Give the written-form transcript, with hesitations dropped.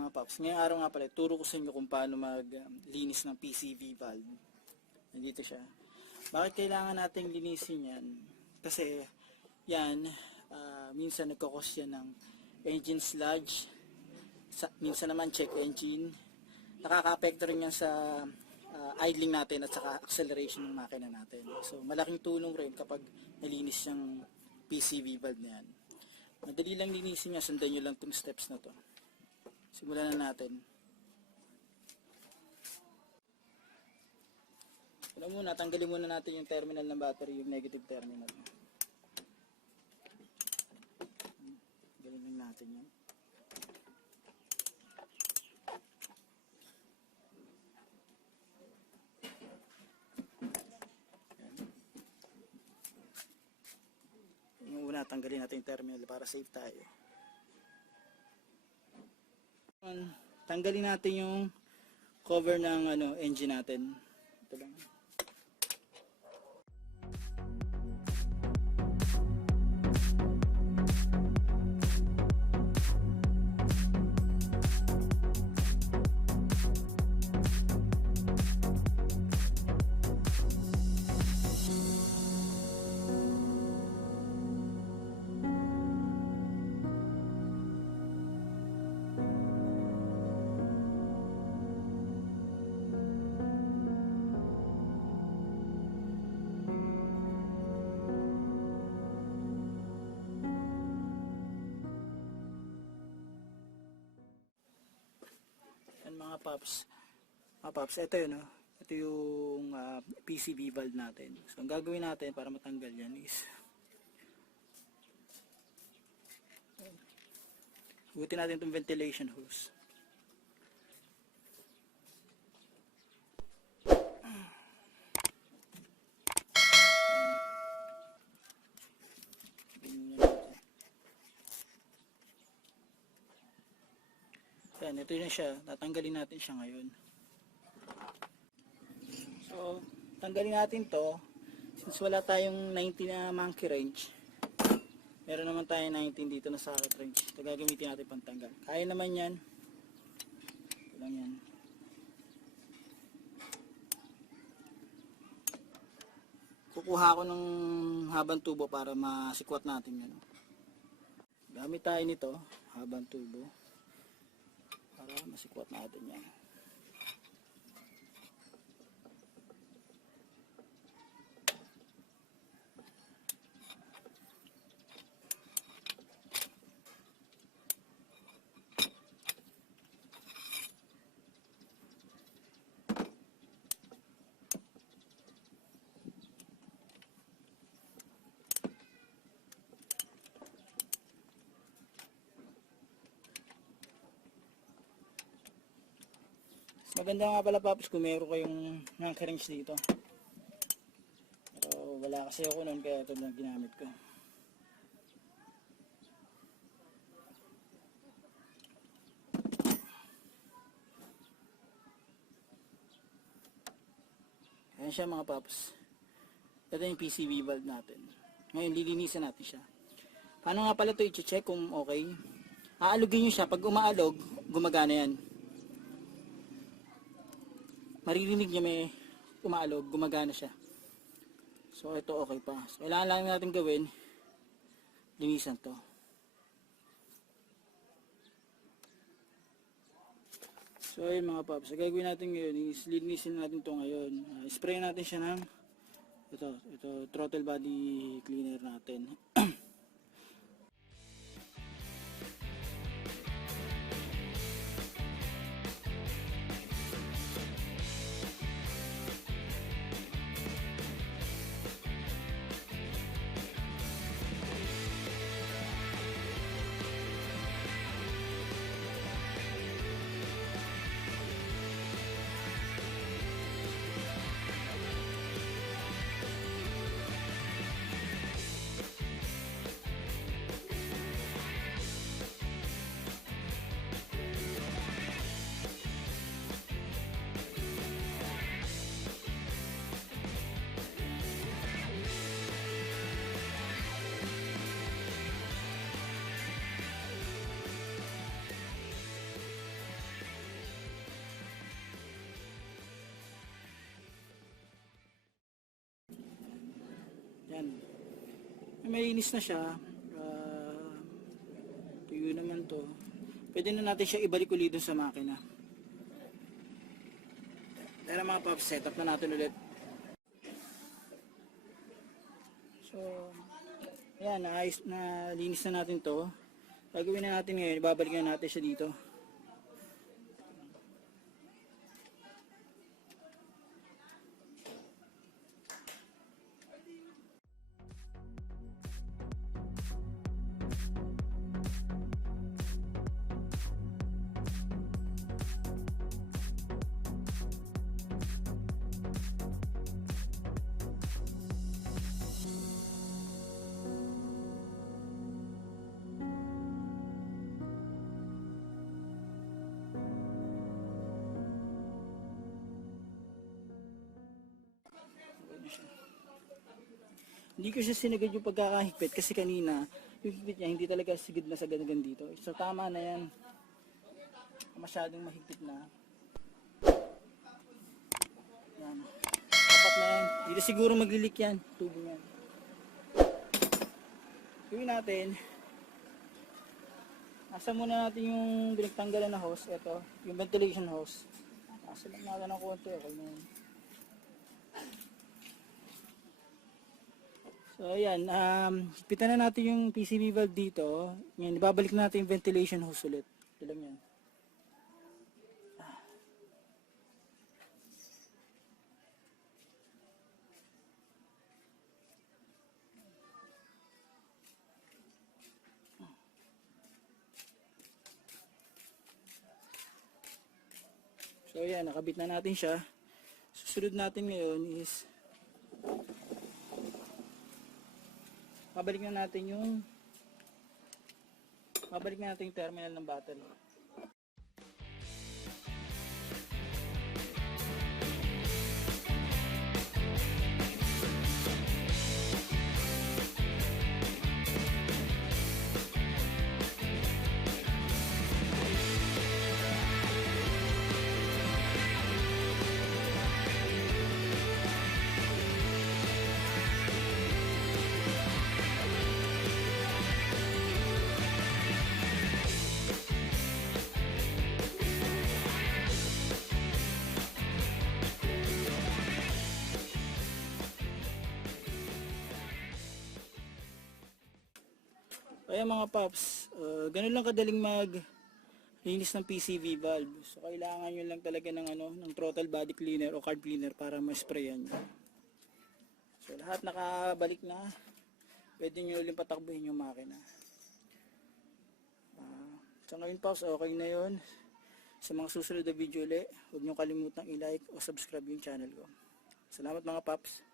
mga paps, ngayong araw nga pala, turo ko sa inyo kung paano maglinis ng PCV valve. Nandito siya. Bakit kailangan nating linisin yan? Kasi yan, minsan nagkakos yan ng engine sludge, minsan naman check engine. Nakaka-apekto rin yan sa idling natin at saka acceleration ng makina natin. So malaking tulong rin kapag nalinis yung PCV valve na yan. Madali lang linisin niya, sundan nyo lang itong steps na to. Simulan na natin. Ano muna, tanggalin muna natin yung terminal ng battery, yung negative terminal. Tanggalin lang natin yan. Yung una, tanggalin natin yung terminal para safe tayo. Tanggalin natin yung cover ng engine natin. Ito lang. Mga paps, ito yun, ito yung PCV valve natin. So ang gagawin natin para matanggal yan is hugutin natin itong ventilation hose. Yan, ito na siya. Tatanggalin natin siya ngayon. So, tanggalin natin to. Since wala tayong 90 na monkey wrench, meron naman tayong 19 dito na socket wrench. Ito gagamitin natin pantanggal. Kaya naman yan. Ito lang yan. Kukuha ko ng habang tubo para masikwat natin yan. Gamit tayo nito, habang tubo. Para masikwat natin yan. Maganda nga pala paps kung meron kayong monkey wrench dito. Pero wala kasi ako nun kaya ito lang ginamit ko. Ayan siya mga paps. Ito yung PCV valve natin. Ngayon lilinisan natin siya. Paano nga pala ito i-check kung okay? Aalugin nyo siya. Pag umaalog, gumagana yan. Maririnig niya may umaalog, gumagana siya. So ito okay pa. So kailangan lang natin gawin, linisan to. So ayun mga paps, gagawin natin ngayon is linisin natin to ngayon. Spray natin siya ng ito throttle body cleaner natin. malinis na siya, tuyo naman to, pwede na natin siya ibalik ulit dun sa makina. Dahil mga paps, setup na natin ulit. So ayan, linis na natin to. Gagawin na natin ngayon, ibabalik na natin siya dito. Hindi ko siya sinagad yung pagkakahigpit kasi kanina yung higpit niya hindi talaga sigid na sagad dito. So tama na yan. Masyadong mahigpit na. Yan. Dapat na yan. Dito siguro maglilik yan. Tubo yan. Gawin natin. Nasa muna natin yung binagtanggalan na hose. Ito. Yung ventilation hose. Nasa lang natin ng konti. Okay na yan. So ayan, higpitan na natin yung PCV valve dito. Yan, ibabalik natin yung ventilation hose ulit. Ito lang yan. So ayan, nakabit na natin siya. Susunod natin ngayon is babalik na natin yung terminal ng battery. Kaya mga paps, ganun lang kadaling maglinis ng PCV valve. So kailangan nyo lang talaga ng throttle body cleaner o carb cleaner para ma-sprayan nyo. So lahat nakabalik na, pwede nyo ulit patakbuhin yung makina. So ngayon paps, okay na yun. Sa mga susunod na video ulit, huwag nyo kalimutang i-like o subscribe yung channel ko. Salamat mga paps.